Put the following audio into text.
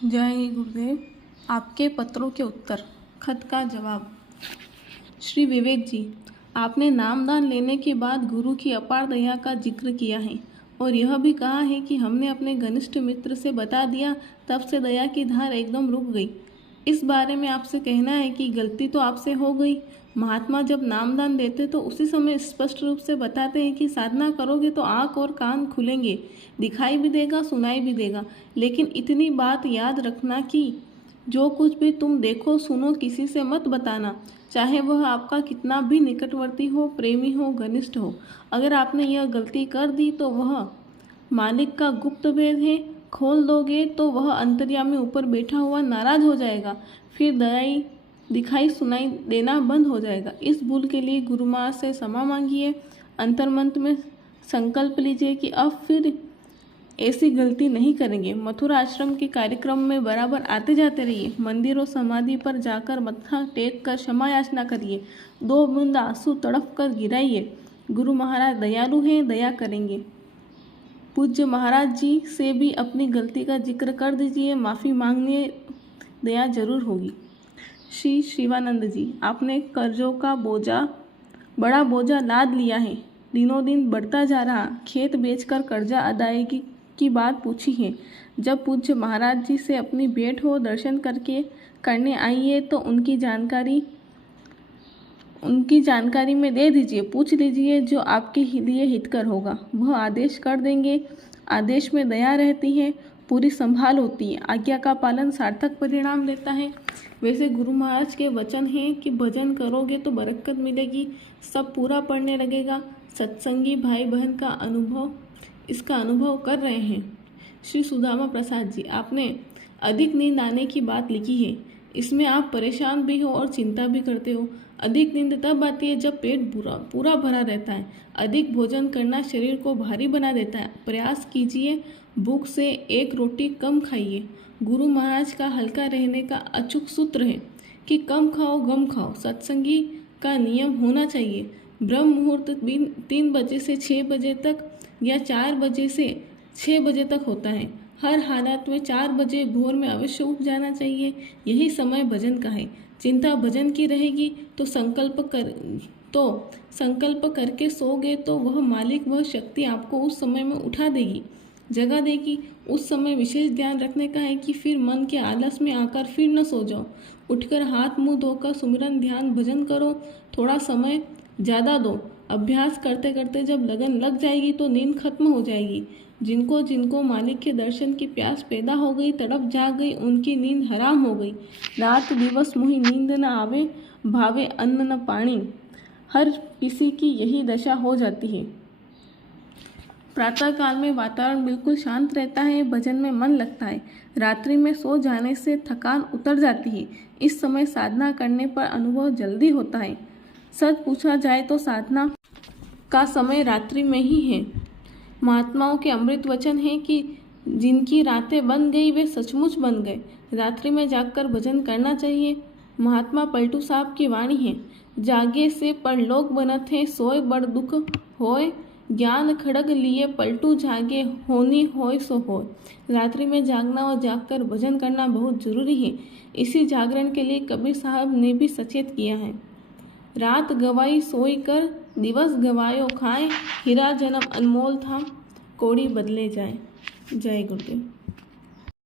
जय गुरुदेव। आपके पत्रों के उत्तर, खत का जवाब। श्री विवेक जी, आपने नामदान लेने के बाद गुरु की अपार दया का जिक्र किया है और यह भी कहा है कि हमने अपने घनिष्ठ मित्र से बता दिया, तब से दया की धार एकदम रुक गई। इस बारे में आपसे कहना है कि गलती तो आपसे हो गई। महात्मा जब नामदान देते तो उसी समय स्पष्ट रूप से बताते हैं कि साधना करोगे तो आँख और कान खुलेंगे, दिखाई भी देगा, सुनाई भी देगा। लेकिन इतनी बात याद रखना कि जो कुछ भी तुम देखो सुनो किसी से मत बताना, चाहे वह आपका कितना भी निकटवर्ती हो, प्रेमी हो, घनिष्ठ हो। अगर आपने यह गलती कर दी तो वह मालिक का गुप्त भेद है, खोल दोगे तो वह अंतर्यामी ऊपर बैठा हुआ नाराज हो जाएगा, फिर दयाई दिखाई सुनाई देना बंद हो जाएगा। इस भूल के लिए गुरु माँ से क्षमा मांगिए। अंतर्मंत में संकल्प लीजिए कि अब फिर ऐसी गलती नहीं करेंगे। मथुरा आश्रम के कार्यक्रम में बराबर आते जाते रहिए। मंदिर और समाधि पर जाकर मत्था टेक कर क्षमा याचना करिए। 2 बूंद आंसू तड़प कर गिराइए। गुरु महाराज दयालु हैं, दया करेंगे। पूज्य महाराज जी से भी अपनी गलती का जिक्र कर दीजिए, माफ़ी मांगने, दया जरूर होगी। श्री शिवानंद जी, आपने कर्जों का बड़ा बोझा लाद लिया है, दिनों दिन बढ़ता जा रहा। खेत बेचकर कर्जा अदायगी की बात पूछी है। जब पूज्य महाराज जी से अपनी भेंट हो, दर्शन करने आइए तो उनकी जानकारी में दे दीजिए। पूछ लीजिए जो आपके लिए हितकर होगा, वह आदेश कर देंगे। आदेश में दया रहती है, पूरी संभाल होती है। आज्ञा का पालन सार्थक परिणाम देता है। वैसे गुरु महाराज के वचन हैं कि भजन करोगे तो बरकत मिलेगी, सब पूरा पड़ने लगेगा। सत्संगी भाई बहन इसका अनुभव कर रहे हैं। श्री सुदामा प्रसाद जी, आपने अधिक नींद आने की बात लिखी है। इसमें आप परेशान भी हो और चिंता भी करते हो। अधिक नींद तब आती है जब पेट पूरा भरा रहता है। अधिक भोजन करना शरीर को भारी बना देता है। प्रयास कीजिए, भूख से 1 रोटी कम खाइए। गुरु महाराज का हल्का रहने का अचूक सूत्र है कि कम खाओ गम खाओ। सत्संगी का नियम होना चाहिए। ब्रह्म मुहूर्त 3 बजे से 6 बजे तक या 4 बजे से 6 बजे तक होता है। हर हालत में 4 बजे भोर में अवश्य उठ जाना चाहिए। यही समय भजन का है। चिंता भजन की रहेगी तो संकल्प करके सोगे तो वह मालिक, वह शक्ति आपको उस समय में उठा देगी, जगा देगी। उस समय विशेष ध्यान रखने का है कि फिर मन के आलस में आकर फिर न सो जाओ। उठकर हाथ मुंह धोकर सुमिरन ध्यान भजन करो। थोड़ा समय ज़्यादा दो। अभ्यास करते करते जब लगन लग जाएगी तो नींद खत्म हो जाएगी। जिनको मालिक के दर्शन की प्यास पैदा हो गई, तड़प जाग गई, उनकी नींद हराम हो गई। रात दिवस मुही नींद न आवे, भावे अन्न न पानी। हर किसी की यही दशा हो जाती है। प्रातः काल में वातावरण बिल्कुल शांत रहता है, भजन में मन लगता है। रात्रि में सो जाने से थकान उतर जाती है। इस समय साधना करने पर अनुभव जल्दी होता है। सच पूछा जाए तो साधना का समय रात्रि में ही है। महात्माओं के अमृत वचन है कि जिनकी रातें बन गई वे सचमुच बन गए। रात्रि में जागकर भजन करना चाहिए। महात्मा पलटू साहब की वाणी है, जागे से परलोक बनत है, सोए बड़ दुख होय। ज्ञान खड़ग लिए पलटू जागे, होनी होय सो होय। रात्रि में जागना और जागकर भजन करना बहुत जरूरी है। इसी जागरण के लिए कबीर साहब ने भी सचेत किया है। रात गवाई सोई कर, दिवस गवायो खाए। हीरा जन्म अनमोल था, कौड़ी बदले जाए। जय गुरुदेव।